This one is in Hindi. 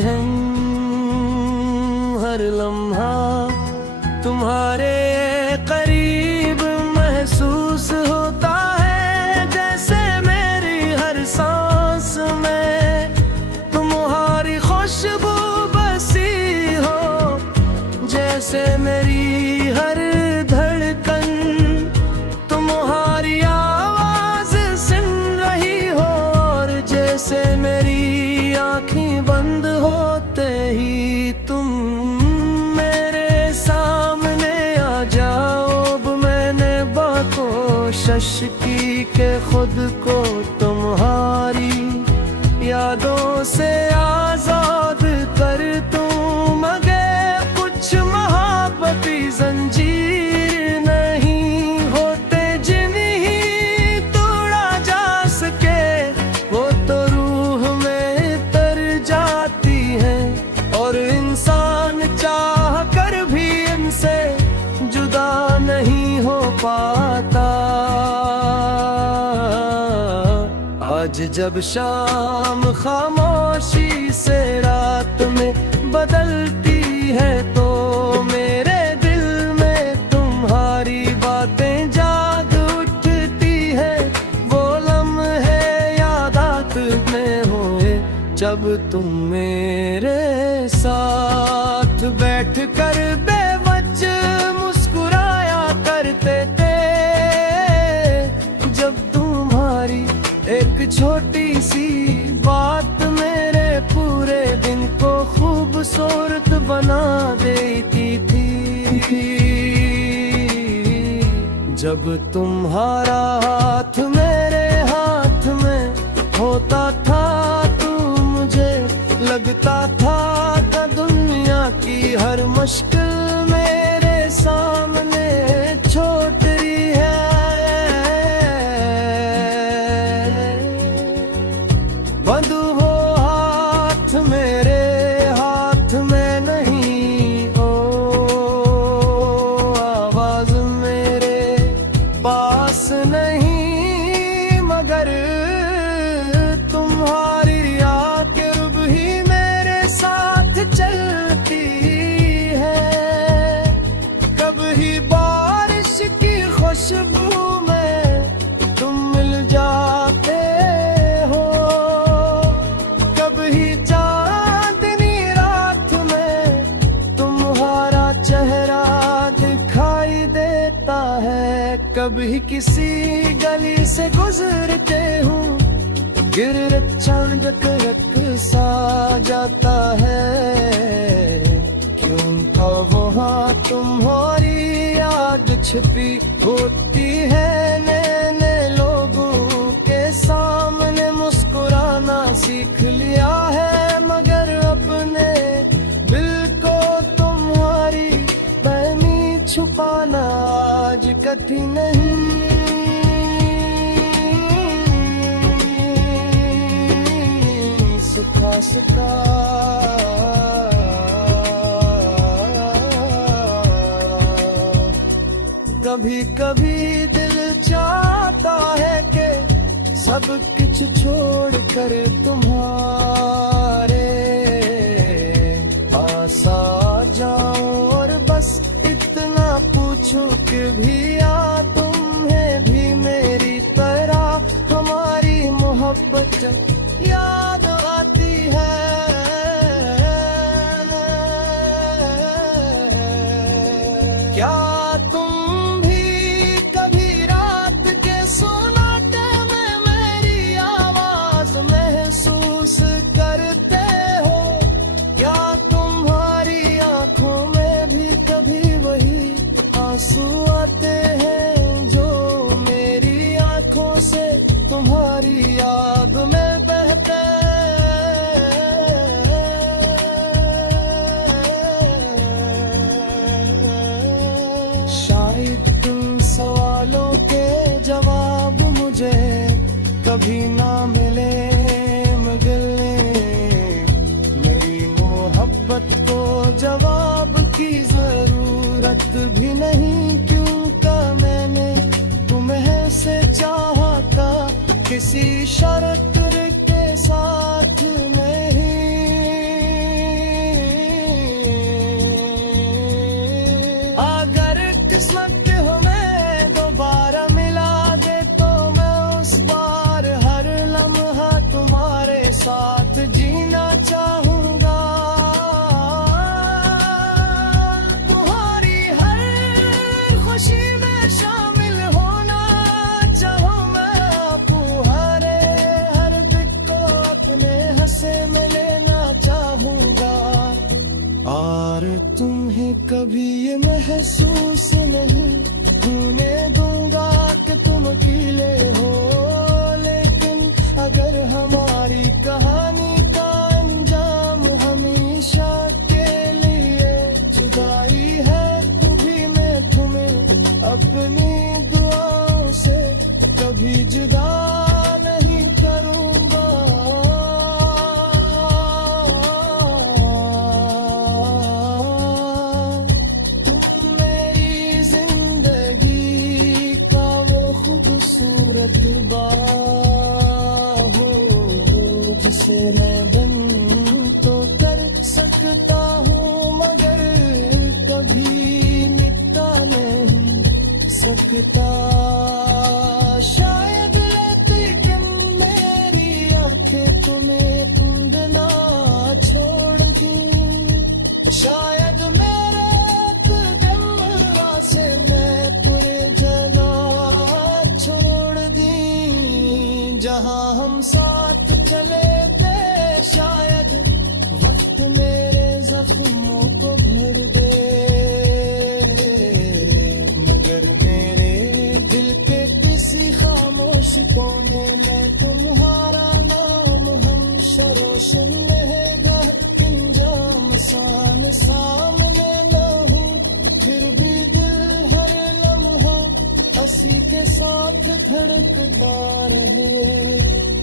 हैं। हर लम्हा तुम्हारे करीब महसूस होता है, जैसे मेरी हर सांस में तुम्हारी खुशबू बसी हो, जैसे मेरी हर धड़कन तुम्हारी आवाज सुन रही हो, और जैसे मेरी आँखें बंद होते ही तुम मेरे सामने आ जाओ। अब मैंने कोशिश की कि खुद को तुम्हारी यादों से आजाद कर दूं, मगर कुछ मोहब्बती जंजीर नहीं होते जिन्हें तोड़ा जा सके, वो तो रूह में तर जाती है, और इंसान चाह कर भी इनसे जुदा नहीं हो पाता। आज जब शाम खामोशी से रात में बदलती है, तो मेरे दिल में तुम्हारी बातें जाग उठती है। वो लम्हे यादात में हुए जब तुम मेरे साथ बैठ कर बेवजह मुस्कुराया करते थे, जब तुम्हारी एक छोटी सी बात मेरे पूरे दिन को खूबसूरत बना देती थी। जब तुम्हारा हाथ मेरे हाथ में होता था, तो मुझे लगता था कि दुनिया की हर मुश्किल मेरे सामने छोटी है। बंद हो हाथ मेरे हाथ में नहीं, ओ आवाज मेरे पास नहीं, मगर तुम्हारी आँखें अब ही मेरे साथ चलती है। कभी बारिश की खुशबू में तुम मिल जाते हो, कभी चांदनी रात में तुम्हारा चेहरा दिखाई देता है। कभी किसी गली से गुजरते हूँ, गिर चांद सा जाता है, क्यों तो वहाँ तुम्हारी याद छिपी होती है। नैने लोगों के सामने मुस्कुराना सीख लिया है, मगर अपने दिल को तुम्हारी बेनी छुपाना आज कठिन नहीं। सुखा सुखा कभी कभी दिल चाहता है कि सब कुछ छोड़ कर तुम्हारे पास आ जाऊं, और बस इतना पूछूं कि भैया तुम्हें भी मेरी तरह हमारी मोहब्बत याद आती है। क्या तुम भी कभी रात के सन्नाटे में मेरी आवाज महसूस करते हो? क्या तुम्हारी आंखों में भी कभी वही आंसू आते हैं जो मेरी आंखों से तुम्हारी याद में बहते? शायद तुम सवालों के जवाब मुझे कभी ना मिले, मगर मेरी मोहब्बत को जवाब की जरूरत भी नहीं, क्योंकि मैंने तुम्हें से चाहा था किसी शर्त के साथ नहीं। और तुम्हें कभी ये महसूस नहीं होने दूंगा कि तुम अकेले हो, लेकिन अगर हमारी कहानी का अंजाम हमेशा के लिए जुदाई है, तो भी मैं तुम्हें अपनी दुआओं से कभी जुदा नहीं करूंगा। तुम मेरी जिंदगी का वो खूबसूरत बाग हो, जिसे मैं बंद तो कर सकता हूँ मगर कभी मिटा नहीं सकता। शायद लेकिन मेरी आंखें तुम्हें ढूंढना छोड़ दी, शायद मेरे कदम से मैं पूरे जना छोड़ दी। जहाँ हम साथ चले थे शायद वक्त मेरे जख्मों को भर दे, मगर मेरे दिल के किसी खामोश कोने में तुम्हारा नाम हम शरोशन रहेगा। इंजाम सान सामने न हो, फिर भी दिल हर लम्हा हंसी के साथ धड़कता रहे।